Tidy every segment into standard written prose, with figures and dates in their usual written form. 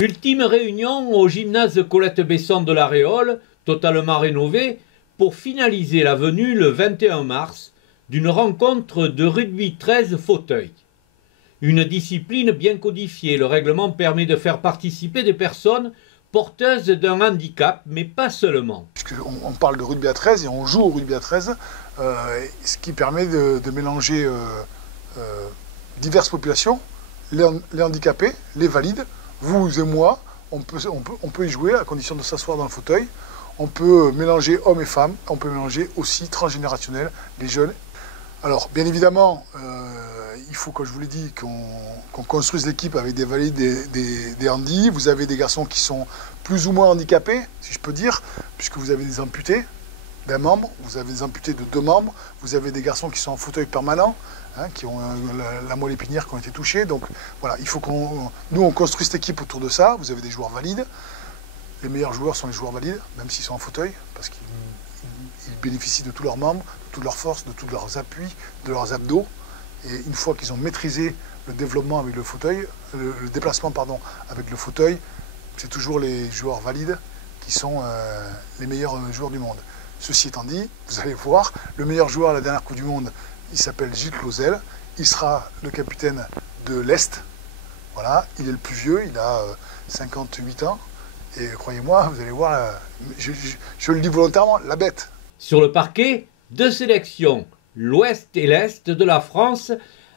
Ultime réunion au gymnase Colette-Besson de la Réole, totalement rénové, pour finaliser la venue le 21 mars d'une rencontre de rugby 13 fauteuils. Une discipline bien codifiée, le règlement permet de faire participer des personnes porteuses d'un handicap, mais pas seulement. On parle de rugby à 13 et on joue au rugby à 13, ce qui permet de mélanger diverses populations, les handicapés, les valides, vous et moi, on peut y jouer à condition de s'asseoir dans le fauteuil. On peut mélanger hommes et femmes, on peut mélanger aussi transgénérationnels, les jeunes. Alors, bien évidemment, il faut, comme je vous l'ai dit, qu'on construise l'équipe avec des valides, des handis. Vous avez des garçons qui sont plus ou moins handicapés, si je peux dire, puisque vous avez des amputés d'un membre, vous avez des amputés de 2 membres, vous avez des garçons qui sont en fauteuil permanent, hein, qui ont la moelle épinière qui ont été touchés. Donc voilà, il faut nous on construise cette équipe autour de ça. Vous avez des joueurs valides. Les meilleurs joueurs sont les joueurs valides, même s'ils sont en fauteuil, parce qu'ils bénéficient de tous leurs membres, de toutes leurs forces, de tous leurs appuis, de leurs abdos. Et une fois qu'ils ont maîtrisé le développement avec le fauteuil, le déplacement pardon, avec le fauteuil, c'est toujours les joueurs valides qui sont les meilleurs joueurs du monde. Ceci étant dit, vous allez voir, le meilleur joueur à la dernière Coupe du Monde, il s'appelle Gilles Clauzel. Il sera le capitaine de l'Est. Voilà, il est le plus vieux, il a 58 ans. Et croyez-moi, vous allez voir, je le dis volontairement, la bête. Sur le parquet, 2 sélections, l'Ouest et l'Est de la France,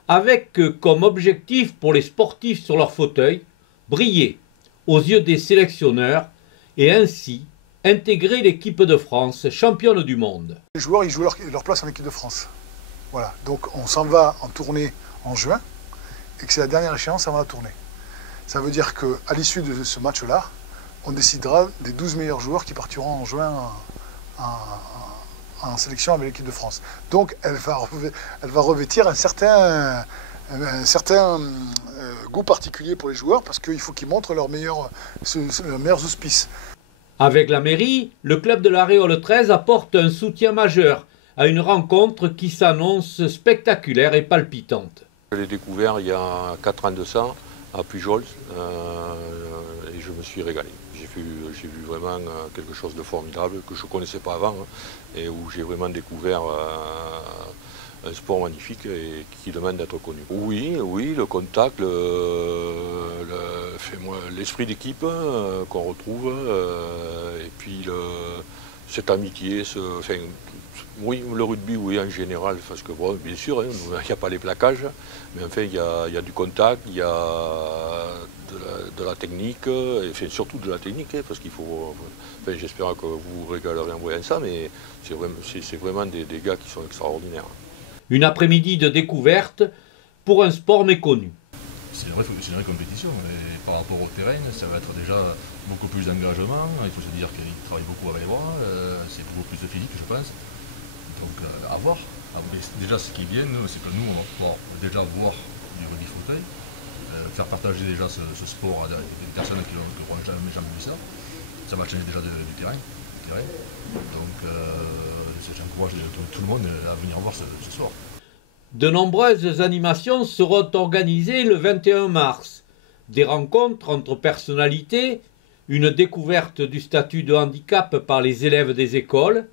avec comme objectif pour les sportifs sur leur fauteuil, briller aux yeux des sélectionneurs et ainsi intégrer l'équipe de France, championne du monde. Les joueurs, ils jouent leur place en équipe de France. Voilà, donc on s'en va en tournée en juin et que c'est la dernière échéance avant la tournée. Ça veut dire qu'à l'issue de ce match-là, on décidera des 12 meilleurs joueurs qui partiront en juin en sélection avec l'équipe de France. Donc elle va revêtir un certain goût particulier pour les joueurs parce qu'il faut qu'ils montrent leurs meilleurs auspices. Avec la mairie, le club de la Réole 13 apporte un soutien majeur à une rencontre qui s'annonce spectaculaire et palpitante. Je l'ai découvert il y a 4 ans de ça, à Pujols, et je me suis régalé. J'ai vu vraiment quelque chose de formidable que je ne connaissais pas avant, et où j'ai vraiment découvert un sport magnifique et qui demande d'être connu. Oui, le contact, l'esprit d'équipe qu'on retrouve, et puis cette amitié, oui, le rugby, oui, en général, parce que bon, bien sûr, il n'y a pas les plaquages, mais enfin, il y a du contact, il y a de la technique, et enfin, surtout de la technique, parce qu'il faut, enfin, j'espère que vous vous régalerez en voyant ça, mais c'est vraiment des gars qui sont extraordinaires. Une après-midi de découverte pour un sport méconnu. C'est une vraie compétition, et par rapport au terrain, ça va être déjà beaucoup plus d'engagement, il faut se dire qu'ils travaillent beaucoup avec les bras, c'est beaucoup plus de physique, je pense. Donc à voir. Déjà ce qui est bien, c'est que nous on va pouvoir déjà voir du rugby fauteuil, faire partager déjà ce sport à des personnes qui n'auront jamais vu ça. Ça va changer déjà du terrain. Donc j'encourage tout le monde à venir voir ce soir. De nombreuses animations seront organisées le 21 mars. Des rencontres entre personnalités, une découverte du statut de handicap par les élèves des écoles,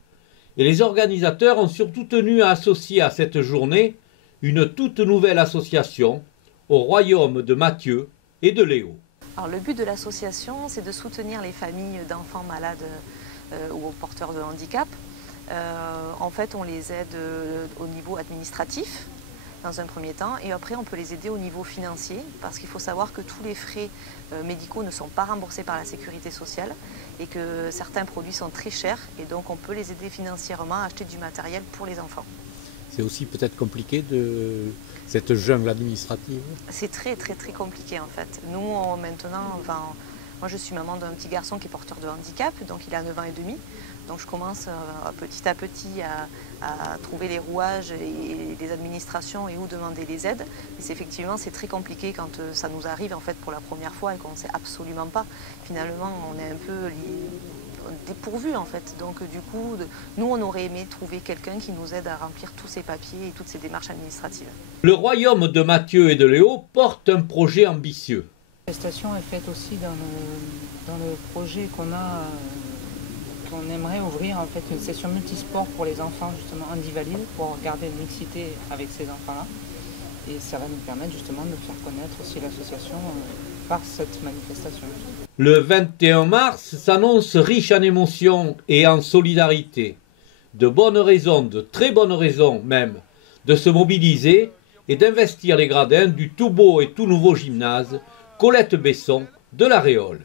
et les organisateurs ont surtout tenu à associer à cette journée une toute nouvelle association au royaume de Mathieu et de Léo. Alors, le but de l'association, c'est de soutenir les familles d'enfants malades ou porteurs de handicap. En fait, on les aide au niveau administratif, dans un premier temps, et après on peut les aider au niveau financier, parce qu'il faut savoir que tous les frais médicaux ne sont pas remboursés par la sécurité sociale et que certains produits sont très chers, et donc on peut les aider financièrement à acheter du matériel pour les enfants. C'est aussi peut-être compliqué de cette jungle administrative? C'est très compliqué en fait. Nous maintenant, moi je suis maman d'un petit garçon qui est porteur de handicap, donc il a 9 ans et demi. Donc je commence petit à petit à trouver les rouages et les administrations et où demander les aides. Et effectivement, c'est très compliqué quand ça nous arrive en fait pour la première fois et qu'on ne sait absolument pas. Finalement, on est un peu dépourvu en fait. Donc du coup, nous on aurait aimé trouver quelqu'un qui nous aide à remplir tous ces papiers et toutes ces démarches administratives. Le royaume de Mathieu et de Léo porte un projet ambitieux. La manifestation est faite aussi dans le projet qu'on aimerait ouvrir en fait une session multisport pour les enfants justement handivalides pour garder une mixité avec ces enfants-là. Et ça va nous permettre justement de faire connaître aussi l'association par cette manifestation. Le 21 mars s'annonce riche en émotions et en solidarité. De bonnes raisons, de très bonnes raisons même, de se mobiliser et d'investir les gradins du tout beau et tout nouveau gymnase Colette Besson de La Réole.